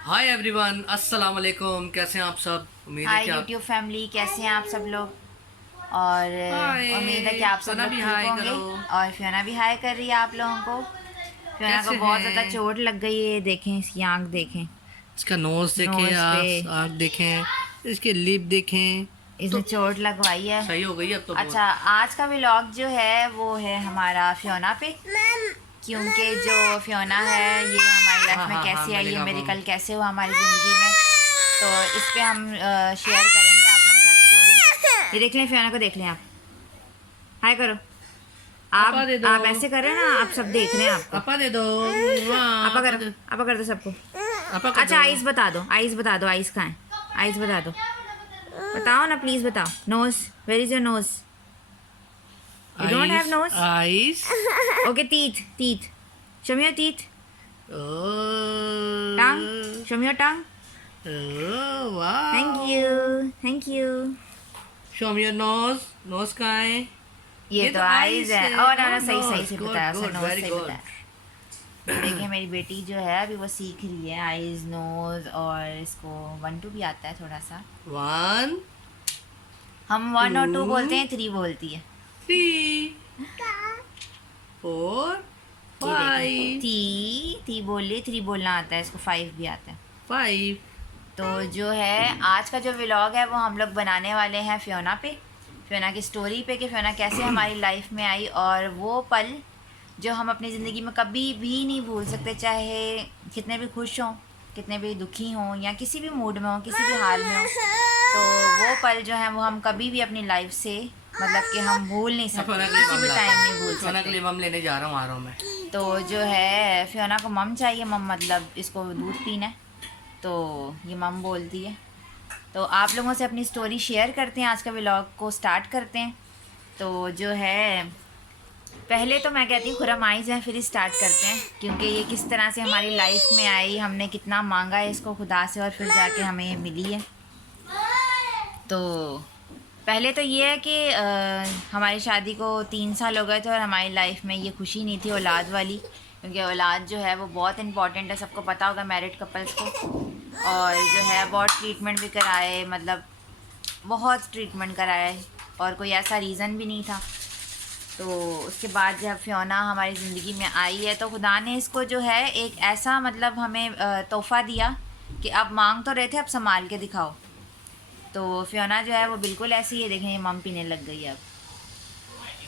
Hi everyone, अस्सलाम वालेकुम। कैसे हैं आप सब? उम्मीद है हाय कि आप यूट्यूब फैमिली, कैसे हैं आप सब लोग। और हाय। उम्मीद है कि आप सब सोना लोग भी ठीक हाय होंगे। करो। और फियोना भी हाय कर रही है आप लोगों को। फियोना को कैसे बहुत ज़्यादा हैं? चोट लग गई है, देखें इसकी आंख देखें। इसका नोज देखें, नोज़ पे आँख देखें, इसके लिप देखें। इसने तो चोट लगवाई है। सही हो गई अब तो अच्छा, बहुत। आज का व्लॉग जो है वो है हमारा फियोना पे, क्योंकि जो फियोना है ये हमारी लाइफ हाँ में हाँ हाँ, कैसे आई है, मिलेगा मम। मेडिकल कैसे हुआ हमारी ज़िंदगी में। तो इस पे हम शेयर करेंगे आप लोगों के साथ स्टोरी। ये देख लें, फियोना को देख लें, आप हाय करो। अपा दे दो। आप ऐसे करें ना, आप सब देख रहे हैं आपको। अपा दे दो। वाह, आपा अपा करो, दे। आपा कर दो सबको। अपा कर अच्छा, दो। आइस बता दो, आइस बता दो, आइस कहाँ है? आइस बता दो, बताओ ना प्लीज बताओ। Nose, where is your nose? You don't have eyes nose? Eyes. Okay, teeth, teeth, show me your teeth. Tongue, oh show me your tongue. Thank वाह। You, thank you. Show me your nose. Nose कहाँ है? ये ये तो तो eyes ice है। है। और ना ओह ना, सही सही नोज, से गुड बताया, उसने गुड, नोज वेरी सही गुड। बताया। ये देखिए, मेरी बेटी जो है अभी वो सीख रही है आइज, नोज, और इसको 1 2 भी आता है थोड़ा सा। 1 हम 1 और 2 बोलते 2 हैं, 3 बोलती है। 3 4 ये देखें, 5 ती ती बोल रही, 3 बोलना आता है इसको, 5 भी आता है। 5। तो जो है आज का जो व्लॉग है वो हम लोग बनाने वाले हैं फियोना पे, फियोना की स्टोरी पे, कि फियोना कैसे हमारी लाइफ में आई, और वो पल जो हम अपनी ज़िंदगी में कभी भी नहीं भूल सकते, चाहे कितने भी खुश हों, कितने भी दुखी हों, या किसी भी मूड में हों, किसी भी हाल में हों। तो वो पल जो है वो हम कभी भी अपनी लाइफ से, मतलब कि हम भूल नहीं मैं सकते, सोना के लिए किसी मम भी लाता टाइम हूँ। नहीं भूल सोना के सकते। लिए मम लेने जा रहा हूँ आ रहा हूँ मैं। तो जो है फियोना को मम चाहिए, मम मतलब इसको दूध पीना है, तो ये मम बोलती है। तो आप लोगों से अपनी स्टोरी शेयर करते हैं, आज का व्लॉग को स्टार्ट करते हैं। तो जो है पहले तो मैं कहती हूँ खुरम आई जाए, फिर स्टार्ट करते हैं, क्योंकि ये किस तरह से हमारी लाइफ में आई, हमने कितना मांगा है इसको खुदा से, और फिर जाके हमें ये मिली है। तो पहले तो ये है कि हमारी शादी को 3 साल हो गए थे, और हमारी लाइफ में ये खुशी नहीं थी औलाद वाली, क्योंकि औलाद जो है वो बहुत इंपॉर्टेंट है, सबको पता होगा मैरिड कपल्स को। और जो है बहुत ट्रीटमेंट भी कराए, मतलब बहुत ट्रीटमेंट कराए, और कोई ऐसा रीज़न भी नहीं था। तो उसके बाद जब फियोना हमारी ज़िंदगी में आई है, तो खुदा ने इसको जो है एक ऐसा, मतलब हमें तोहफ़ा दिया कि अब मांग तो रहे थे, अब संभाल के दिखाओ। तो फियोना जो है वो बिल्कुल ऐसी है, देखें ये मम पीने लग गई अब।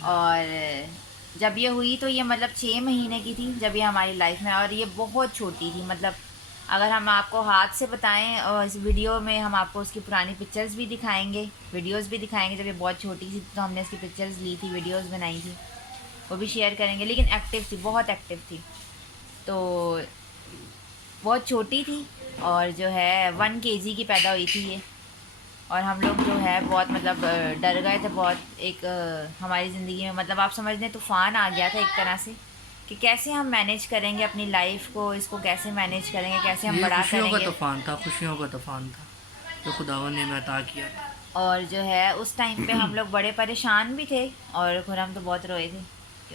और जब ये हुई तो ये मतलब 6 महीने की थी जब ये हमारी लाइफ में, और ये बहुत छोटी थी, मतलब अगर हम आपको हाथ से बताएं, और इस वीडियो में हम आपको उसकी पुरानी पिक्चर्स भी दिखाएंगे, वीडियोस भी दिखाएंगे। जब ये बहुत छोटी सी तो हमने इसकी पिक्चर्स ली थी, वीडियोस बनाई थी, वो भी शेयर करेंगे। लेकिन एक्टिव थी, बहुत एक्टिव थी। तो बहुत छोटी थी, और जो है 1 kg की पैदा हुई थी ये। और हम लोग जो है बहुत, मतलब डर गए थे बहुत। एक हमारी ज़िंदगी में, मतलब आप समझ लें तूफ़ान आ गया था एक तरह से, कि कैसे हम मैनेज करेंगे अपनी लाइफ को, इसको कैसे मैनेज करेंगे, कैसे हम ये बड़ा खुशियों का करेंगे। तूफान था, खुशियों का तूफान था जो खुदावन ने हमें अता किया था। और जो है उस टाइम पे हम लोग बड़े परेशान भी थे, और खुरम तो बहुत रोए थे।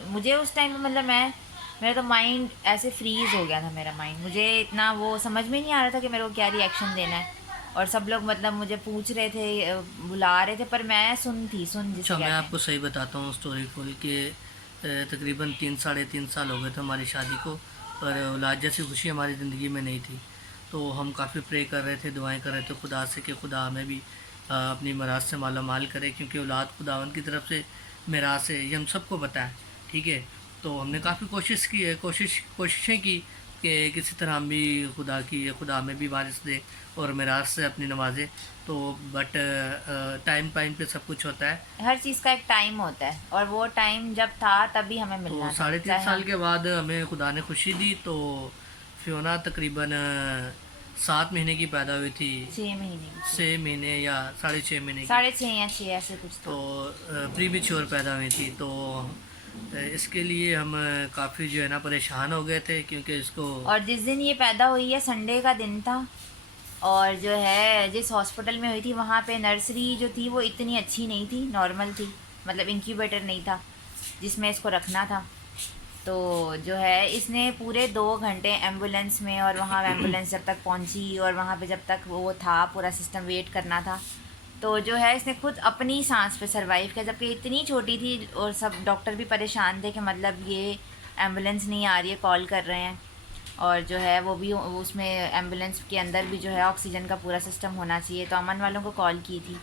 मुझे उस टाइम पे, मतलब मेरा तो माइंड ऐसे फ्रीज़ हो गया था, मेरा माइंड, मुझे इतना वो समझ में नहीं आ रहा था कि मेरे को क्या रिएक्शन देना है। और सब लोग मतलब मुझे पूछ रहे थे, बुला रहे थे, पर मैं सुन जिसे अच्छा, मैं कहते हैं। आपको सही बताता हूँ स्टोरी फुल के। तकरीबन 3 साढ़े 3 साल हो गए थे हमारी शादी को, पर औलाद जैसी खुशी हमारी ज़िंदगी में नहीं थी। तो हम काफ़ी प्रे कर रहे थे, दुआएं कर रहे थे खुदा से कि खुदा हमें भी अपनी मिरास से माला माल करे, क्योंकि औलाद खुदावन की तरफ से मिरास है, ये हम सबको पता है। ठीक है। तो हमने काफ़ी कोशिश की है, कोशिशें की कि किसी तरह हम भी खुदा की, खुदा हमें भी वारिस दे और मिरास से अपनी नवाजे। तो बट टाइम टाइम पे सब कुछ होता है। हर चीज़ का एक टाइम होता है, और वो टाइम जब था तभी हमें तो मिलना था, 3.5 साल चाहे के बाद हमें खुदा ने खुशी दी। तो फियोना तकरीबन 7 महीने की पैदा हुई थी। 6 महीने की थी। 6 महीने या 6.5 महीने की। 6.5 या 6 ऐसे कुछ तो था। प्रीमेच्योर पैदा हुई थी। तो इसके लिए हम काफ़ी जो है ना परेशान हो गए थे, क्योंकि इसको और जिस दिन ये पैदा हुई है संडे का दिन था, और जो है जिस हॉस्पिटल में हुई थी वहाँ पे नर्सरी जो थी वो इतनी अच्छी नहीं थी, नॉर्मल थी, मतलब इंक्यूबेटर नहीं था जिसमें इसको रखना था। तो जो है इसने पूरे 2 घंटे एम्बुलेंस में, और वहाँ एम्बुलेंस जब तक पहुँची और वहाँ पे जब तक वो था पूरा सिस्टम वेट करना था, तो जो है इसने खुद अपनी सांस पे सरवाइव किया, जबकि इतनी छोटी थी और सब डॉक्टर भी परेशान थे कि मतलब ये एम्बुलेंस नहीं आ रही है, कॉल कर रहे हैं। और जो है वो भी उसमें एम्बुलेंस के अंदर भी जो है ऑक्सीजन का पूरा सिस्टम होना चाहिए, तो अमन वालों को कॉल की थी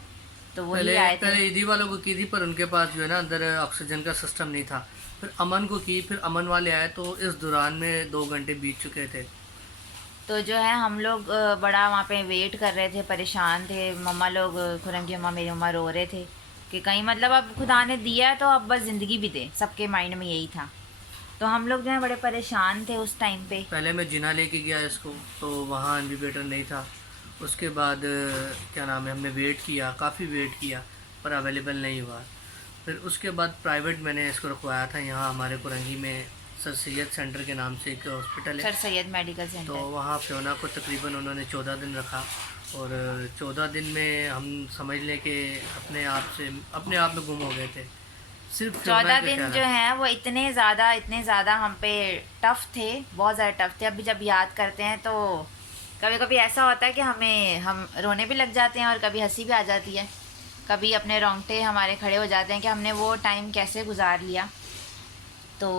तो वही पहले आए थे। पहले ईदी वालों को की थी, पर उनके पास जो है ना अंदर ऑक्सीजन का सिस्टम नहीं था। फिर अमन को की, फिर अमन वाले आए, तो इस दौरान में 2 घंटे बीत चुके थे। तो जो है हम लोग बड़ा वहाँ पे वेट कर रहे थे, परेशान थे। मम्मा लोग, खुरम की मम्मा, मेरी मम्मा रो रहे थे कि कहीं मतलब अब खुदा ने दिया है तो अब बस ज़िंदगी भी दे, सबके माइंड में यही था। तो हम लोग जो है बड़े परेशान थे उस टाइम पे। पहले मैं जिना लेके गया इसको, तो वहाँ इन्विबेटर नहीं था। उसके बाद क्या नाम है, हमने वेट किया, काफ़ी वेट किया, पर अवेलेबल नहीं हुआ। फिर उसके बाद प्राइवेट मैंने इसको रखवाया था, यहाँ हमारे कुरंगी में सर सैयद सेंटर के नाम से एक हॉस्पिटल है। सर सैयद मेडिकल तो सेंटर। वहाँ फ्योना को तकरीबन उन्होंने 14 दिन रखा, और 14 दिन में हम समझ लें कि अपने आप में गुम हो गए थे। सिर्फ फ्योना 14 के दिन ख्याल। जो है वो इतने ज़्यादा हम पे टफ़ थे, बहुत ज़्यादा टफ़ थे। अभी जब याद करते हैं तो कभी कभी ऐसा होता है कि हम रोने भी लग जाते हैं और कभी हंसी भी आ जाती है। कभी अपने रोंगटे हमारे खड़े हो जाते हैं कि हमने वो टाइम कैसे गुजार लिया। तो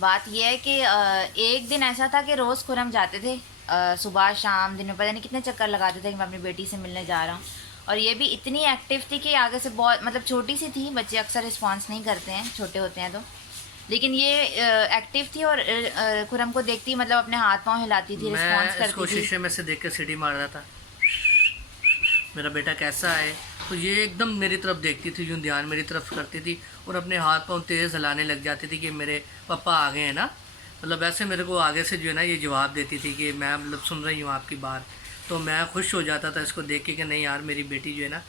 बात यह है कि एक दिन ऐसा था कि रोज़ खुरम जाते थे, सुबह शाम दिन में पता नहीं कितने चक्कर लगाते थे कि मैं अपनी बेटी से मिलने जा रहा हूँ। और ये भी इतनी एक्टिव थी कि आगे से बहुत, मतलब छोटी सी थी, बच्चे अक्सर रिस्पांस नहीं करते हैं छोटे होते हैं तो, लेकिन ये एक्टिव थी और खुरम को देखती मतलब अपने हाथ पांव हिलाती थी, रिस्पांस मैं इसको करती थी। शीशे में से देख कर सीटी मार रहा था, मेरा बेटा कैसा है। तो ये एकदम मेरी तरफ देखती थी, यूँ ध्यान मेरी तरफ करती थी, और अपने हाथ पांव तेज़ हिलाने लग जाती थी कि मेरे पापा आ गए हैं ना। मतलब ऐसे मेरे को आगे से जो है ना ये जवाब देती थी कि मैं मतलब सुन रही हूँ आपकी बात। तो मैं खुश हो जाता था इसको देख के कि नहीं यार, मेरी बेटी जो है ना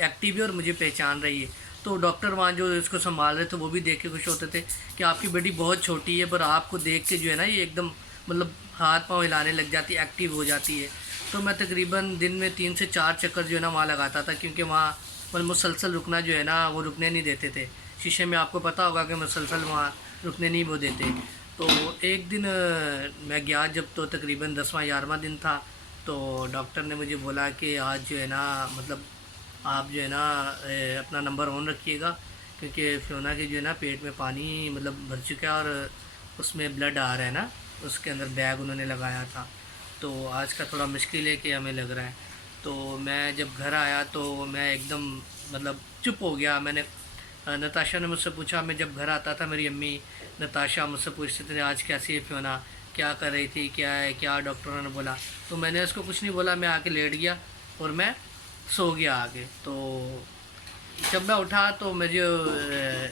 एक्टिव है और मुझे पहचान रही है। तो डॉक्टर वहाँ जो इसको संभाल रहे थे वो भी देख के खुश होते थे कि आपकी बेटी बहुत छोटी है, पर आपको देख के जो है ना ये एकदम मतलब हाथ पाँव हिलाने लग जाती है, एक्टिव हो जाती है। तो मैं तकरीबन दिन में 3 से 4 चक्कर जो है ना वहाँ लगाता था, क्योंकि वहाँ मतलब मुसलसल रुकना जो है ना वो रुकने नहीं देते थे। शीशे में आपको पता होगा कि मुसलसल वहाँ रुकने नहीं वो देते। तो एक दिन मैं गया जब, तो तकरीबन 10वां 11वां दिन था। तो डॉक्टर ने मुझे बोला कि आज जो है ना मतलब आप जो है ना अपना नंबर ऑन रखिएगा, क्योंकि फ्योना के जो है ना पेट में पानी मतलब भर चुका है और उसमें ब्लड आ रहा है ना, उसके अंदर बैग उन्होंने लगाया था। तो आज का थोड़ा मुश्किल है कि हमें लग रहा है। तो मैं जब घर आया तो मैं एकदम मतलब चुप हो गया। मैंने नताशा ने मुझसे पूछा, मैं जब घर आता था मेरी अम्मी नताशा मुझसे पूछते थे आज कैसी है फ्योना, क्या कर रही थी, क्या है, क्या डॉक्टरों ने बोला। तो मैंने उसको कुछ नहीं बोला, मैं आके लेट गया और मैं सो गया आगे। तो जब मैं उठा तो मुझे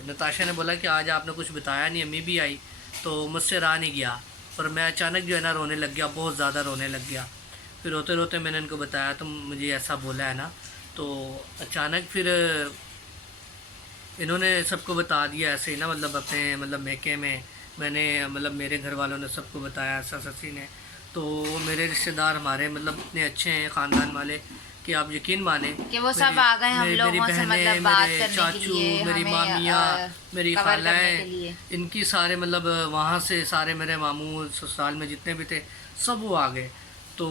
नताशा ने बोला कि आज आपने कुछ बताया नहीं, अम्मी भी आई। तो मुझसे रहा नहीं गया, पर मैं अचानक जो है ना रोने लग गया, बहुत ज़्यादा रोने लग गया। फिर रोते रोते मैंने इनको बताया तो मुझे ऐसा बोला है ना। तो अचानक फिर इन्होंने सबको बता दिया ऐसे ही ना, मतलब अपने मतलब मैके में मैंने मतलब मेरे घर वालों ने सबको बताया ससी ने। तो मेरे रिश्तेदार हमारे मतलब इतने अच्छे हैं ख़ानदान वाले कि आप यकीन माने कि वो सब आ गए हम मेरी लोगों से बहनें, मतलब बात मेरे करने के चाचू, लिए, मेरी हमें मामियाँ, मेरी कवर करने के खालाएँ, लिए। इनकी सारे मतलब वहाँ से सारे मेरे मामू ससुराल में जितने भी थे सब वो आ गए। तो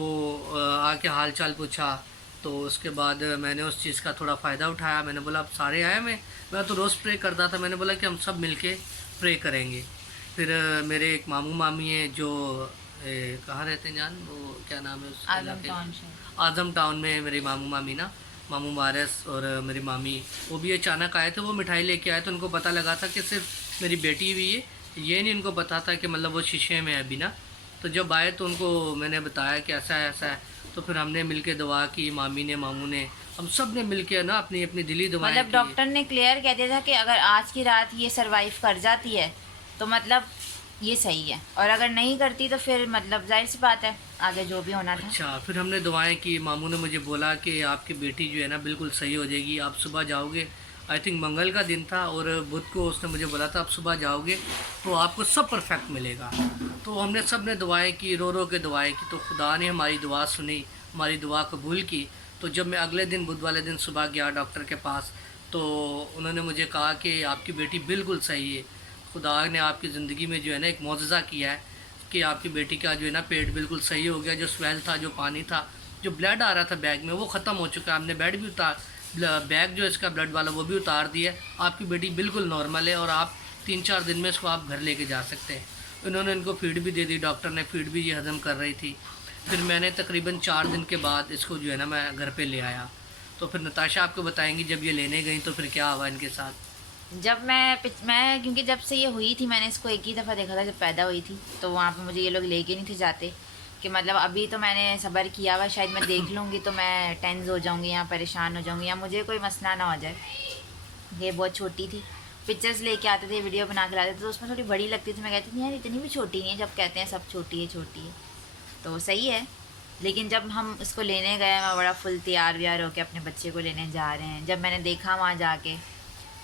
आके हाल चाल पूछा। तो उसके बाद मैंने उस चीज़ का थोड़ा फ़ायदा उठाया। मैंने बोला अब सारे आए, मैं तो रोज़ प्रे करता था। मैंने बोला कि हम सब मिलके प्रे करेंगे। फिर मेरे एक मामू मामी हैं जो कहाँ रहते हैं जान, वो क्या नाम है उस इलाके का? आज़म टाउन में मेरी मामू मामी ना, मामू मारस और मेरी मामी, वो भी अचानक आए थे। वो मिठाई लेके आए तो उनको पता लगा था कि सिर्फ मेरी बेटी हुई है, ये नहीं उनको पता था कि मतलब वो शीशे में है अभी ना। तो जब आए तो उनको मैंने बताया कि ऐसा है ऐसा है। तो फिर हमने मिलके दुआ की, मामी ने, मामू ने, हम सब ने मिलके ना अपनी अपनी दिली दुआएं मतलब की। डॉक्टर ने क्लियर कह दिया था कि अगर आज की रात ये सरवाइव कर जाती है तो मतलब ये सही है, और अगर नहीं करती तो फिर मतलब जाहिर सी बात है आगे जो भी होना था। अच्छा, फिर हमने दुआएं की। मामू ने मुझे बोला कि आपकी बेटी जो है ना बिल्कुल सही हो जाएगी, आप सुबह जाओगे। आई थिंक मंगल का दिन था और बुध को उसने मुझे बोला था आप सुबह जाओगे तो आपको सब परफेक्ट मिलेगा। तो हमने सब ने दुआएं की, रो रो के दुआएं की। तो खुदा ने हमारी दुआ सुनी, हमारी दुआ कबूल की। तो जब मैं अगले दिन बुध वाले दिन सुबह गया डॉक्टर के पास, तो उन्होंने मुझे कहा कि आपकी बेटी बिल्कुल सही है। खुदा ने आपकी ज़िंदगी में जो है ना एक मौजज़ा किया है कि आपकी बेटी का जो है ना पेट बिल्कुल सही हो गया। जो स्वेल था, जो पानी था, जो ब्लड आ रहा था बैग में, वो ख़त्म हो चुका है। हमने बेड भी बैग जो है इसका ब्लड वाला वो भी उतार दिया है। आपकी बेटी बिल्कुल नॉर्मल है और आप 3-4 दिन में इसको आप घर लेके जा सकते हैं। इन्होंने इनको फीड भी दे दी, डॉक्टर ने फीड भी ये हज़म कर रही थी। फिर मैंने तकरीबन 4 दिन के बाद इसको जो है ना मैं घर पे ले आया। तो फिर नताशा आपको बताएंगी जब ये लेने गई तो फिर क्या हुआ इनके साथ। जब मैं क्योंकि जब से ये हुई थी मैंने इसको एक ही दफ़ा देखा था जब पैदा हुई थी, तो वहाँ पे मुझे ये लोग लेके नहीं थे जाते कि मतलब अभी तो मैंने सब्र किया हुआ, शायद मैं देख लूँगी तो मैं टेंस हो जाऊँगी या परेशान हो जाऊँगी या मुझे कोई मसला ना हो जाए। ये बहुत छोटी थी, पिक्चर्स लेके आते थे, वीडियो बना के लाते थे, तो उसमें थोड़ी बड़ी लगती थी। मैं कहती थी यार इतनी भी छोटी नहीं है, जब कहते हैं सब छोटी है छोटी है तो सही है। लेकिन जब हम इसको लेने गए, मैं बड़ा फुल तैयार व्यार होकर अपने बच्चे को लेने जा रहे हैं, जब मैंने देखा वहाँ जाके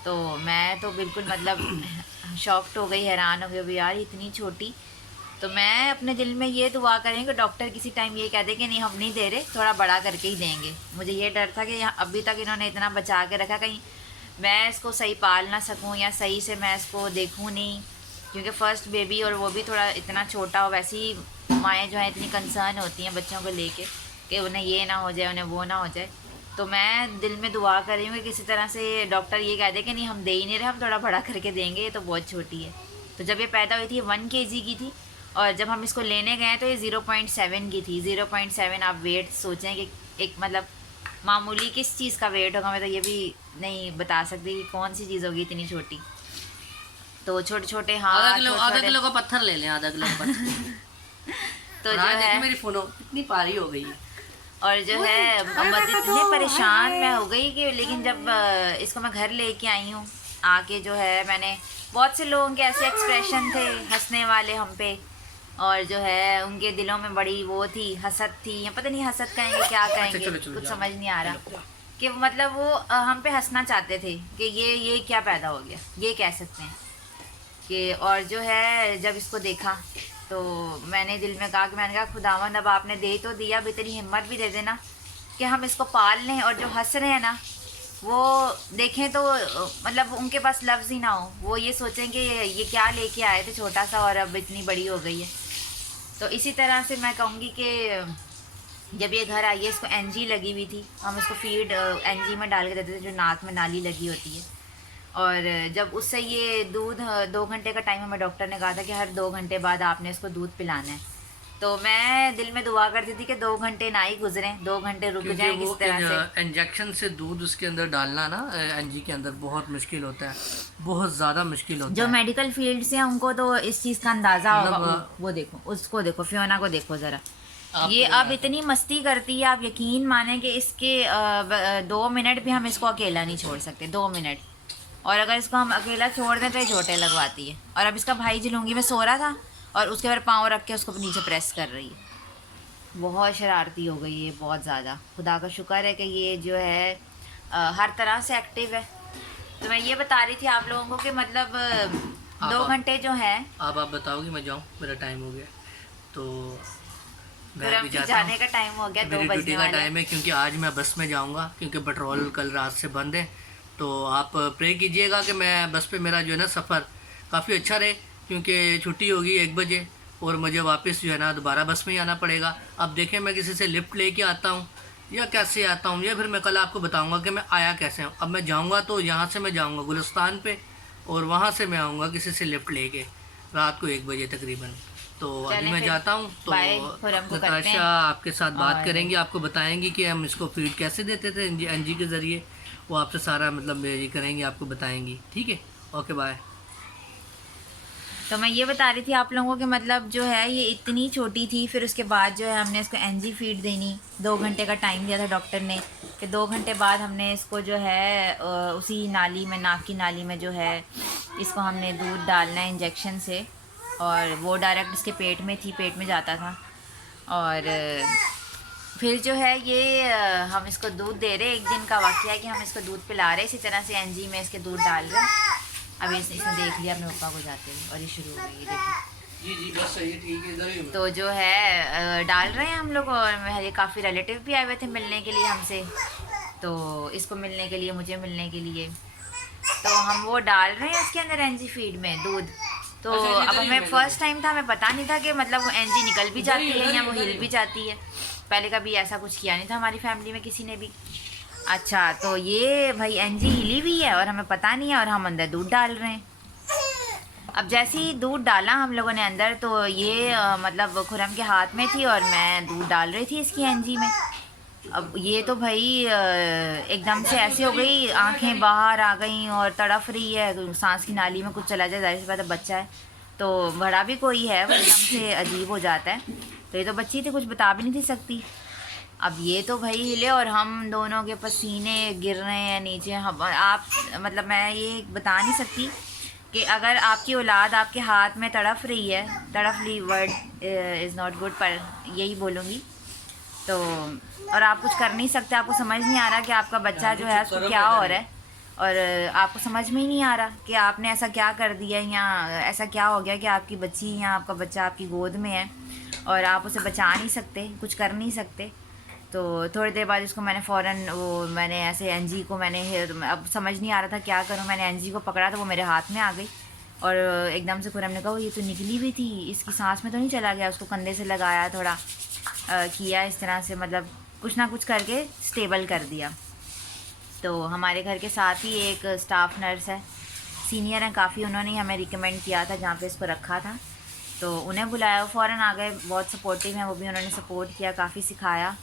तो मैं तो बिल्कुल मतलब शॉक्ड हो गई, हैरान हो गई भी यार इतनी छोटी। तो मैं अपने दिल में ये दुआ करें कि डॉक्टर किसी टाइम ये कह दे कि नहीं हम नहीं दे रहे, थोड़ा बड़ा करके ही देंगे। मुझे ये डर था कि अभी तक इन्होंने इतना बचा के रखा, कहीं मैं इसको सही पाल ना सकूं या सही से मैं इसको देखूं नहीं, क्योंकि फ़र्स्ट बेबी और वो भी थोड़ा इतना छोटा हो। वैसे ही माएँ जो हैं इतनी कंसर्न होती हैं बच्चों को लेके कि उन्हें ये ना हो जाए, उन्हें वो ना हो जाए। तो मैं दिल में दुआ कर रही हूँ कि किसी तरह से डॉक्टर ये कह दे कि नहीं हम दे ही नहीं रहे, हम थोड़ा बड़ा करके देंगे, ये तो बहुत छोटी है। तो जब ये पैदा हुई थी 1 kg की थी और जब हम इसको लेने गए तो ये 0.7 की थी। 0.7 आप वेट सोचें कि एक मतलब मामूली किस चीज़ का वेट होगा, मैं तो ये भी नहीं बता सकती कि कौन सी चीज़ होगी इतनी छोटी। तो छोटे छोटे आधा किलो का पत्थर ले लें, आधा किलो का पत्थर। तो जो है मेरी फोनो इतनी पारी हो गई है। और जो है मत इतने परेशान मैं हो गई कि, लेकिन जब इसको मैं घर लेके आई हूँ आके जो है मैंने बहुत से लोगों के ऐसे एक्सप्रेशन थे हंसने वाले हम पे, और जो है उनके दिलों में बड़ी वो थी, हसद थी या पता नहीं हसद कहेंगे क्या कहेंगे, कुछ समझ नहीं आ रहा कि मतलब वो हम पे हंसना चाहते थे कि ये क्या पैदा हो गया, ये कह सकते हैं कि। और जो है जब इसको देखा तो मैंने दिल में कहा कि मैंने कहा खुदावंद अब आपने दे तो दिया, अब इतनी हिम्मत भी दे देना कि हम इसको पाल लें। और जो हंस रहे हैं ना वो देखें तो मतलब उनके पास लफ्ज़ ही ना हो, वो ये सोचें कि ये क्या लेके आए थे छोटा सा और अब इतनी बड़ी हो गई है। तो इसी तरह से मैं कहूँगी कि जब ये घर आई है इसको एनजी लगी हुई थी, हम इसको फीड एनजी में डाल के देते थे जो नाक में नाली लगी होती है। और जब उससे ये दूध 2 घंटे का टाइम हमें डॉक्टर ने कहा था कि हर 2 घंटे बाद आपने इसको दूध पिलाना है। तो मैं दिल में दुआ करती थी कि 2 घंटे ना ही गुजरें, 2 घंटे रुक जाएं किस तरह से। इंजेक्शन से दूध उसके अंदर डालना ना एनजी के अंदर बहुत मुश्किल होता है, बहुत ज़्यादा मुश्किल होता है। जो मेडिकल फील्ड से हैं उनको तो इस चीज़ का अंदाज़ा होगा। वो देखो उसको देखो, फियोना को देखो ज़रा, ये अब इतनी मस्ती करती है, आप यकीन माने कि इसके 2 मिनट भी हम इसको अकेला नहीं छोड़ सकते, 2 मिनट। और अगर इसको हम अकेला छोड़ दें तो ये झोंटे लगवाती है। और अब इसका भाई झुलूंगी में सो रहा था और उसके ऊपर पाँव रख के उसको नीचे प्रेस कर रही है। बहुत शरारती हो गई है, बहुत ज़्यादा। खुदा का शुक्र है कि ये जो है हर तरह से एक्टिव है। तो मैं ये बता रही थी आप लोगों को कि मतलब 2 घंटे जो है। अब आप बताओगी मैं जाऊँ, मेरा टाइम हो गया तो मैं भी जाने का टाइम हो गया, 2 बजने वाले टाइम है, क्योंकि आज मैं बस में जाऊँगा क्योंकि पेट्रोल कल रात से बंद है। तो आप प्रे कीजिएगा कि मैं बस पे मेरा जो है ना सफ़र काफ़ी अच्छा रहे, क्योंकि छुट्टी होगी 1 बजे और मुझे वापस जो है ना दोबारा बस में ही आना पड़ेगा। अब देखें मैं किसी से लिफ्ट लेके आता हूँ या कैसे आता हूँ, या फिर मैं कल आपको बताऊँगा कि मैं आया कैसे हूँ। अब मैं जाऊँगा तो यहाँ से मैं जाऊँगा गुलिस्तान पे और वहाँ से मैं आऊँगा किसी से लिफ्ट लेके रात को 1 बजे तकरीबन। तो अभी मैं जाता हूँ। तो नताशा आपके साथ बात करेंगी, आपको बताएंगी कि हम इसको फीड कैसे देते थे एनजी के ज़रिए। वो आपसे सारा मतलब ये करेंगी, आपको बताएंगी। ठीक है, ओके बाय। तो मैं ये बता रही थी आप लोगों को कि मतलब जो है ये इतनी छोटी थी, फिर उसके बाद जो है हमने इसको एनजी फीड देनी। 2 घंटे का टाइम दिया था डॉक्टर ने कि 2 घंटे बाद हमने इसको जो है उसी नाली में, नाक की नाली में जो है इसको हमने दूध डालना है इंजेक्शन से। और वो डायरेक्ट इसके पेट में थी, पेट में जाता था। और फिर जो है ये हम इसको दूध दे रहे। एक दिन का वाक़या है कि हम इसको दूध पिला रहे, इसी तरह से एनजी में इसके दूध डाल रहे। अभी इसने देख लिया अपने पापा को जाते हुए और ये शुरू हो गई, देखिए। जी बस सही, ठीक है, इधर ही। तो जो है डाल रहे हैं हम लोग। और मेरे काफ़ी रिलेटिव भी आए हुए थे मिलने के लिए हमसे, तो इसको मिलने के लिए, मुझे मिलने के लिए। तो हम वो डाल रहे हैं उसके अंदर एनजी फीड में दूध। तो अब हमें फर्स्ट टाइम था, हमें पता नहीं था कि मतलब वो एनजी निकल भी जाती है या वो हिल भी जाती है। पहले कभी ऐसा कुछ किया नहीं था हमारी फैमिली में किसी ने भी। अच्छा, तो ये भाई एनजी हिली हुई है और हमें पता नहीं है और हम अंदर दूध डाल रहे हैं। अब जैसे ही दूध डाला हम लोगों ने अंदर, तो ये मतलब खुरम के हाथ में थी और मैं दूध डाल रही थी इसकी एनजी में। अब ये तो भाई एकदम से ऐसे हो गई, आंखें बाहर आ गई और तड़फ रही है, सांस की नाली में कुछ चला जाए, जाहिर सी बात है बच्चा है तो बड़ा भी कोई है वो एकदम से अजीब हो जाता है। तो ये तो बच्ची थी, कुछ बता भी नहीं थी सकती। अब ये तो भाई हिले और हम दोनों के पसीने गिर रहे हैं नीचे। हम आप मतलब मैं ये बता नहीं सकती कि अगर आपकी औलाद आपके हाथ में तड़फ रही है, तड़फ ली वर्ड इज़ नॉट गुड पर यही बोलूँगी, तो और आप कुछ कर नहीं सकते, आपको समझ नहीं आ रहा कि आपका बच्चा जो है उसको क्या हो रहा है, और आपको समझ में ही नहीं आ रहा कि आपने ऐसा क्या कर दिया या ऐसा क्या हो गया कि आपकी बच्ची या आपका बच्चा आपकी गोद में है और आप उसे बचा नहीं सकते, कुछ कर नहीं सकते। तो थोड़ी देर बाद इसको मैंने फ़ौरन मैंने ऐसे एनजी को अब समझ नहीं आ रहा था क्या करूँ, मैंने एनजी को पकड़ा तो वो मेरे हाथ में आ गई और एकदम से खुरम ने कहा ये तो निकली हुई थी, इसकी सांस में तो नहीं चला गया। उसको कंधे से लगाया, थोड़ा किया इस तरह से, मतलब कुछ ना कुछ करके स्टेबल कर दिया। तो हमारे घर के साथ ही एक स्टाफ नर्स है, सीनियर है काफ़ी, उन्होंने ही हमें रिकमेंड किया था जहाँ पे इसको रखा था, तो उन्हें बुलाया, फ़ौरन आ गए। बहुत सपोर्टिव हैं वो भी, उन्होंने सपोर्ट किया, काफ़ी सिखाया।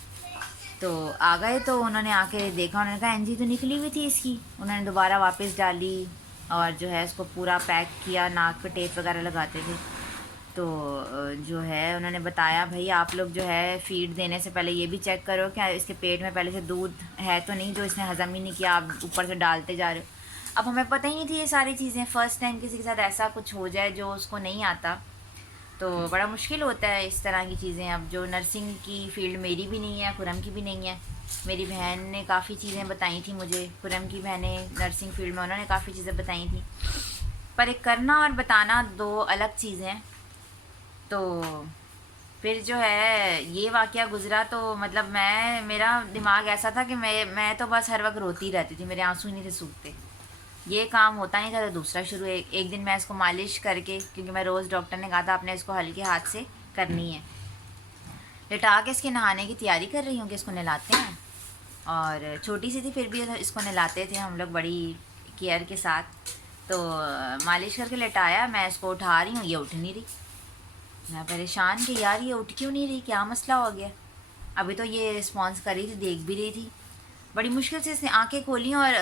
तो आ गए तो उन्होंने आके देखा, उन्होंने कहा एनजी तो निकली हुई थी इसकी। उन्होंने दोबारा वापस डाली और जो है इसको पूरा पैक किया, नाक पे टेप वगैरह लगाते थे। तो जो है उन्होंने बताया भाई आप लोग जो है फ़ीड देने से पहले ये भी चेक करो कि इसके पेट में पहले से दूध है तो नहीं, जो इसने हज़म ही नहीं किया, आप ऊपर से डालते जा रहे हो। अब हमें पता ही नहीं थी ये सारी चीज़ें, फ़र्स्ट टाइम किसी के साथ ऐसा कुछ हो जाए जो उसको नहीं आता, तो बड़ा मुश्किल होता है इस तरह की चीज़ें। अब जो नर्सिंग की फ़ील्ड मेरी भी नहीं है, खुरम की भी नहीं है, मेरी बहन ने काफ़ी चीज़ें बताई थी मुझे, खुरम की बहनें नर्सिंग फील्ड में, उन्होंने काफ़ी चीज़ें बताई थी, पर एक करना और बताना दो अलग चीज़ें हैं। तो फिर जो है ये वाक़या गुज़रा तो मतलब मेरा दिमाग ऐसा था कि मैं तो बस हर वक्त रोती रहती थी, मेरे आंसू ही नहीं थे सूखते। ये काम होता नहीं था तो दूसरा शुरू। एक दिन मैं इसको मालिश करके, क्योंकि मैं रोज़ डॉक्टर ने कहा था आपने इसको हल्के हाथ से करनी है, लिटा के इसके नहाने की तैयारी कर रही हूँ कि इसको नहलाते हैं। और छोटी सी थी फिर भी इसको नहलाते थे हम लोग बड़ी केयर के साथ। तो मालिश करके लिटाया, मैं इसको उठा रही हूँ, ये उठ नहीं रही। मैं परेशान कि यार ये उठ क्यों नहीं रही, क्या मसला हो गया। अभी तो ये रिस्पॉन्स कर रही थी, देख भी रही थी। बड़ी मुश्किल से इसने आंखें खोली और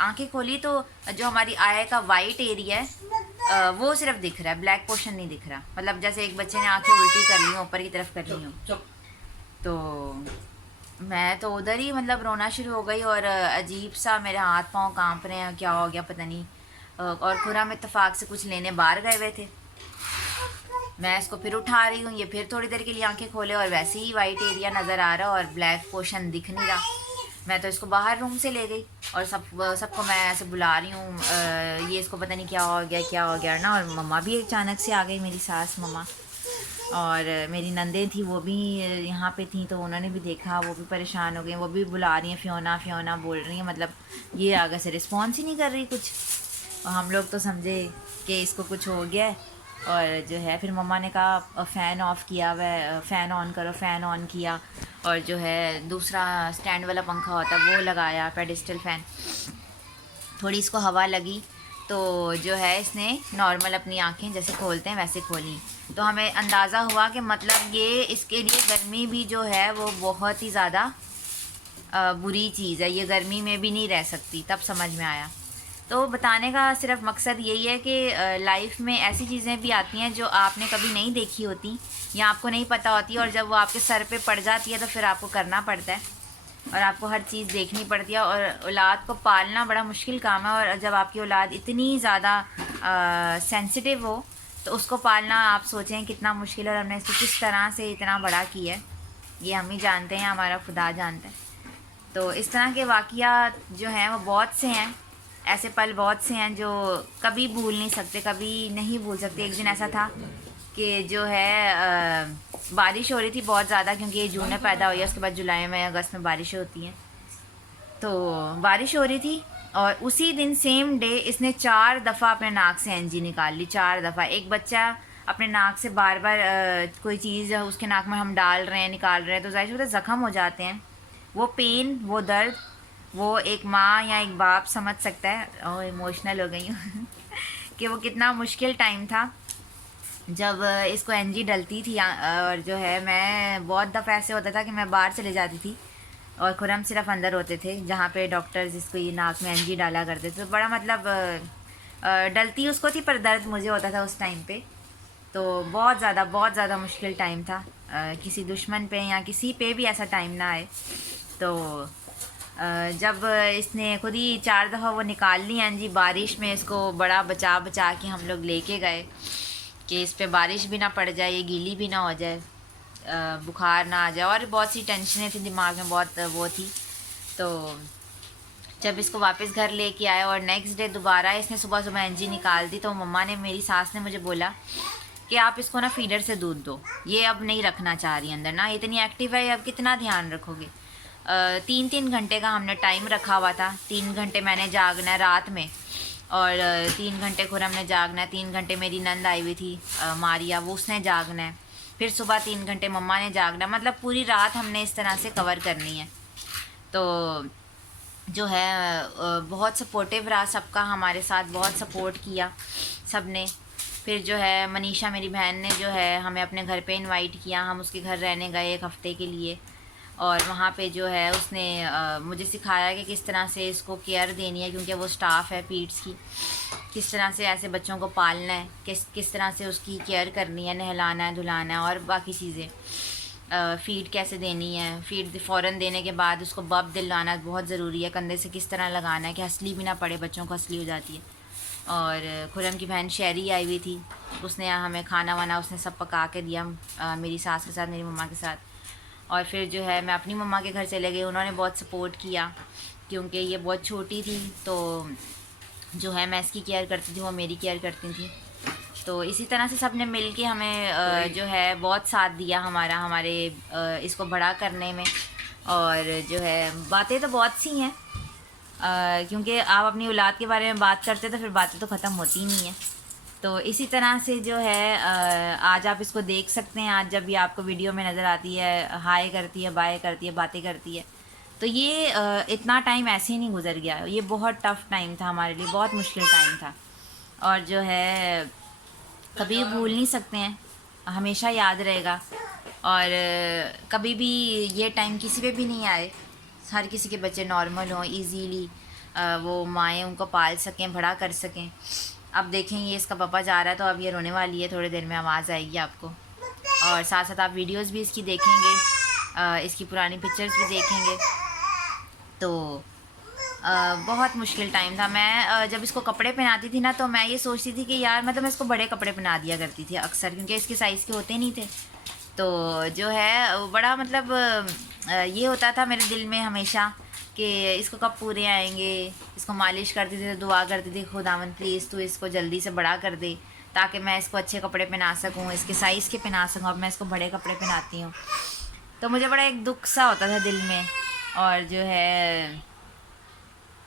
आंखें खोली तो जो हमारी आई का वाइट एरिया है वो सिर्फ दिख रहा है, ब्लैक पोर्शन नहीं दिख रहा। मतलब जैसे एक बच्चे ने आंखें उल्टी कर ली, ऊपर की तरफ कर ली हूँ। तो मैं तो उधर ही मतलब रोना शुरू हो गई और अजीब सा मेरे हाथ पाँव कांप रहे हैं, क्या हो गया पता नहीं। और खुरम इत्तेफाक से कुछ लेने बाहर गए हुए थे, मैं इसको फिर उठा रही हूँ, ये फिर थोड़ी देर के लिए आंखें खोले और वैसे ही वाइट एरिया नज़र आ रहा और ब्लैक पोर्शन दिख नहीं रहा। मैं तो इसको बाहर रूम से ले गई और सबको मैं ऐसे बुला रही हूँ, ये इसको पता नहीं क्या हो गया ना। और मम्मा भी अचानक से आ गई, मेरी सास मम्मा, और मेरी नंदें थी वो भी यहाँ पे थी, तो उन्होंने भी देखा, वो भी परेशान हो गई, वो भी बुला रही हैं फ़ियोना फ़ियोना बोल रही हैं, मतलब ये आगे से रिस्पॉन्स ही नहीं कर रही कुछ। और हम लोग तो समझे कि इसको कुछ हो गया है। और जो है फिर मम्मा ने कहा फ़ैन ऑफ़ किया, वह फ़ैन ऑन करो, फ़ैन ऑन किया और जो है दूसरा स्टैंड वाला पंखा होता है वो लगाया, पेडिस्टल फ़ैन। थोड़ी इसको हवा लगी तो जो है इसने नॉर्मल अपनी आंखें जैसे खोलते हैं वैसे खोली। तो हमें अंदाज़ा हुआ कि मतलब ये इसके लिए गर्मी भी जो है वो बहुत ही ज़्यादा बुरी चीज़ है, ये गर्मी में भी नहीं रह सकती, तब समझ में आया। तो बताने का सिर्फ मकसद यही है कि लाइफ में ऐसी चीज़ें भी आती हैं जो आपने कभी नहीं देखी होती या आपको नहीं पता होती, और जब वो आपके सर पे पड़ जाती है तो फिर आपको करना पड़ता है और आपको हर चीज़ देखनी पड़ती है। और औलाद को पालना बड़ा मुश्किल काम है, और जब आपकी औलाद इतनी ज़्यादा सेंसिटिव हो तो उसको पालना आप सोचें कितना मुश्किल है। और हमने इसको किस तरह से इतना बड़ा किया है ये हम ही जानते हैं, हमारा खुदा जानता है। तो इस तरह के वाक़यात जो हैं वो बहुत से हैं, ऐसे पल बहुत से हैं जो कभी भूल नहीं सकते, कभी नहीं भूल सकते। एक दिन ऐसा था कि जो है बारिश हो रही थी बहुत ज़्यादा, क्योंकि ये जून में पैदा हुई है, उसके बाद जुलाई में अगस्त में बारिशें होती हैं। तो बारिश हो रही थी और उसी दिन सेम डे इसने 4 दफ़ा अपने नाक से एनजी निकाल ली, 4 दफ़ा। एक बच्चा अपने नाक से बार बार कोई चीज़ उसके नाक में हम डाल रहे हैं, निकाल रहे हैं, तो ज़ाहिर सी बात है ज़ख़म हो जाते हैं। वो पेन, वो दर्द, वो एक माँ या एक बाप समझ सकता है। और इमोशनल हो गई हूँ कि वो कितना मुश्किल टाइम था जब इसको एनजी डलती थी। और जो है मैं बहुत दफ़ा ऐसे होता था कि मैं बाहर चले जाती थी और खुरम सिर्फ अंदर होते थे, जहाँ पे डॉक्टर्स इसको ये नाक में एनजी डाला करते थे। तो बड़ा मतलब डलती उसको थी पर दर्द मुझे होता था उस टाइम पे। तो बहुत ज़्यादा मुश्किल टाइम था। किसी दुश्मन पे या किसी पे भी ऐसा टाइम ना आए। तो जब इसने खुद ही 4 दफ़ा वो निकाल ली एनजी, बारिश में इसको बड़ा बचा बचा के हम लोग लेके गए कि इस पे बारिश भी ना पड़ जाए, ये गीली भी ना हो जाए, बुखार ना आ जाए, और बहुत सी टेंशनें थी दिमाग में, बहुत वो थी। तो जब इसको वापस घर लेके आए और नेक्स्ट डे दोबारा इसने सुबह सुबह एनजी निकाल दी, तो मम्मा ने, मेरी सास ने मुझे बोला कि आप इसको ना फीडर से दूध दो, ये अब नहीं रखना चाह रही अंदर ना, इतनी एक्टिव है, अब कितना ध्यान रखोगे। 3-3 घंटे का हमने टाइम रखा हुआ था। 3 घंटे मैंने जागना है रात में और 3 घंटे खुरम ने जागना है। 3 घंटे मेरी नंद आई हुई थी मारिया, वो उसने जागना है। फिर सुबह 3 घंटे मम्मा ने जागना है। मतलब पूरी रात हमने इस तरह से कवर करनी है। तो जो है बहुत सपोर्टिव रहा सबका, हमारे साथ बहुत सपोर्ट किया सब ने। फिर जो है मनीषा मेरी बहन ने जो है हमें अपने घर पे इनवाइट किया। हम उसके घर रहने गए 1 हफ़्ते के लिए और वहाँ पे जो है उसने मुझे सिखाया कि किस तरह से इसको केयर देनी है, क्योंकि वो स्टाफ है पीड्स की, किस तरह से ऐसे बच्चों को पालना है, किस तरह से उसकी केयर करनी है, नहलाना है, धुलाना है और बाकी चीज़ें। फ़ीड कैसे देनी है, फ़ीड फ़ौरन देने के बाद उसको बब दिलवाना बहुत ज़रूरी है, कंधे से किस तरह लगाना है कि हंसली भी ना पड़े, बच्चों को हंसली हो जाती है। और खुरम की बहन शहरी आई हुई थी, उसने हमें खाना वाना उसने सब पका के दिया मेरी सास के साथ, मेरी मम्मा के साथ। और फिर जो है मैं अपनी मम्मा के घर चले गई, उन्होंने बहुत सपोर्ट किया क्योंकि ये बहुत छोटी थी, तो जो है मैं इसकी केयर करती थी, वो मेरी केयर करती थी। तो इसी तरह से सब ने मिल के हमें जो है बहुत साथ दिया हमारे इसको बड़ा करने में। और जो है बातें तो बहुत सी हैं, क्योंकि आप अपनी औलाद के बारे में बात करते तो फिर बातें तो ख़त्म होती नहीं हैं। तो इसी तरह से जो है आज आप इसको देख सकते हैं। आज जब भी आपको वीडियो में नज़र आती है, हाय करती है, बाय करती है, बातें करती है, तो ये इतना टाइम ऐसे ही नहीं गुजर गया। ये बहुत टफ़ टाइम था हमारे लिए, बहुत मुश्किल टाइम था और जो है कभी भूल नहीं सकते हैं, हमेशा याद रहेगा। और कभी भी ये टाइम किसी पे भी नहीं आए। हर किसी के बच्चे नॉर्मल हों, इजीली वो माएँ उनको पाल सकें, बड़ा कर सकें। अब देखें ये इसका पापा जा रहा है, तो अब ये रोने वाली है, थोड़ी देर में आवाज़ आएगी आपको। और साथ साथ आप वीडियोस भी इसकी देखेंगे, इसकी पुरानी पिक्चर्स भी देखेंगे। तो बहुत मुश्किल टाइम था। मैं जब इसको कपड़े पहनाती थी ना, तो मैं ये सोचती थी कि यार मतलब मैं इसको बड़े कपड़े पहना दिया करती थी अक्सर, क्योंकि इसके साइज़ के होते नहीं थे। तो जो है बड़ा मतलब ये होता था मेरे दिल में हमेशा कि इसको कब पूरे आएंगे। इसको मालिश करती थी तो दुआ करती थी, खुदावंद प्लीज़ तू इसको जल्दी से बड़ा कर दे ताकि मैं इसको अच्छे कपड़े पहना सकूँ, इसके साइज़ के पहना सकूँ। अब मैं इसको बड़े कपड़े पहनाती हूँ तो मुझे बड़ा एक दुख सा होता था दिल में। और जो है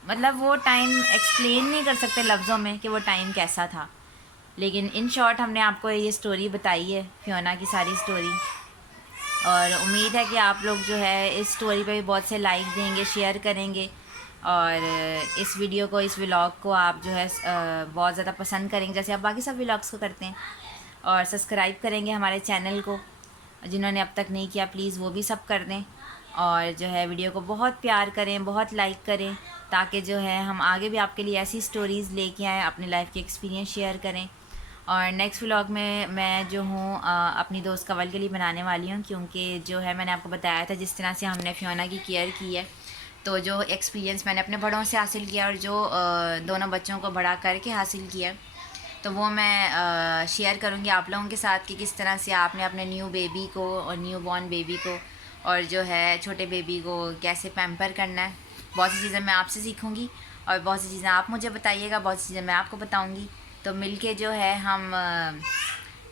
मतलब वो टाइम एक्सप्लेन नहीं कर सकते लफ्ज़ों में कि वो टाइम कैसा था। लेकिन इन शॉर्ट हमने आपको ये स्टोरी बताई है, फियोना की सारी स्टोरी। और उम्मीद है कि आप लोग जो है इस स्टोरी पे भी बहुत से लाइक देंगे, शेयर करेंगे और इस वीडियो को, इस व्लॉग को आप जो है बहुत ज़्यादा पसंद करेंगे, जैसे आप बाकी सब व्लॉग्स को करते हैं। और सब्सक्राइब करेंगे हमारे चैनल को, जिन्होंने अब तक नहीं किया प्लीज़ वो भी सब कर दें। और जो है वीडियो को बहुत प्यार करें, बहुत लाइक करें, ताकि जो है हम आगे भी आपके लिए ऐसी स्टोरीज़ लेके आएँ, अपनी लाइफ के एक्सपीरियंस शेयर करें। और नेक्स्ट व्लॉग में मैं जो हूँ अपनी दोस्त कवल के लिए बनाने वाली हूँ, क्योंकि जो है मैंने आपको बताया था जिस तरह से हमने फियोना की केयर की है, तो जो एक्सपीरियंस मैंने अपने बड़ों से हासिल किया और जो दोनों बच्चों को बड़ा करके हासिल किया, तो वो मैं शेयर करूँगी आप लोगों के साथ कि किस तरह से आपने अपने न्यू बेबी को और न्यू बॉर्न बेबी को और जो है छोटे बेबी को कैसे पैम्पर करना है। बहुत सी चीज़ें मैं आपसे सीखूँगी और बहुत सी चीज़ें आप मुझे बताइएगा, बहुत सी चीज़ें मैं आपको बताऊँगी। तो मिलके जो है हम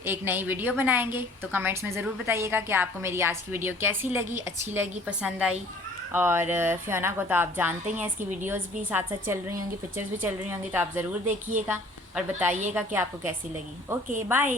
एक नई वीडियो बनाएंगे। तो कमेंट्स में ज़रूर बताइएगा कि आपको मेरी आज की वीडियो कैसी लगी, अच्छी लगी, पसंद आई। और फियोना को तो आप जानते ही हैं, इसकी वीडियोस भी साथ साथ चल रही होंगी, पिक्चर्स भी चल रही होंगी, तो आप ज़रूर देखिएगा और बताइएगा कि आपको कैसी लगी। Okay bye.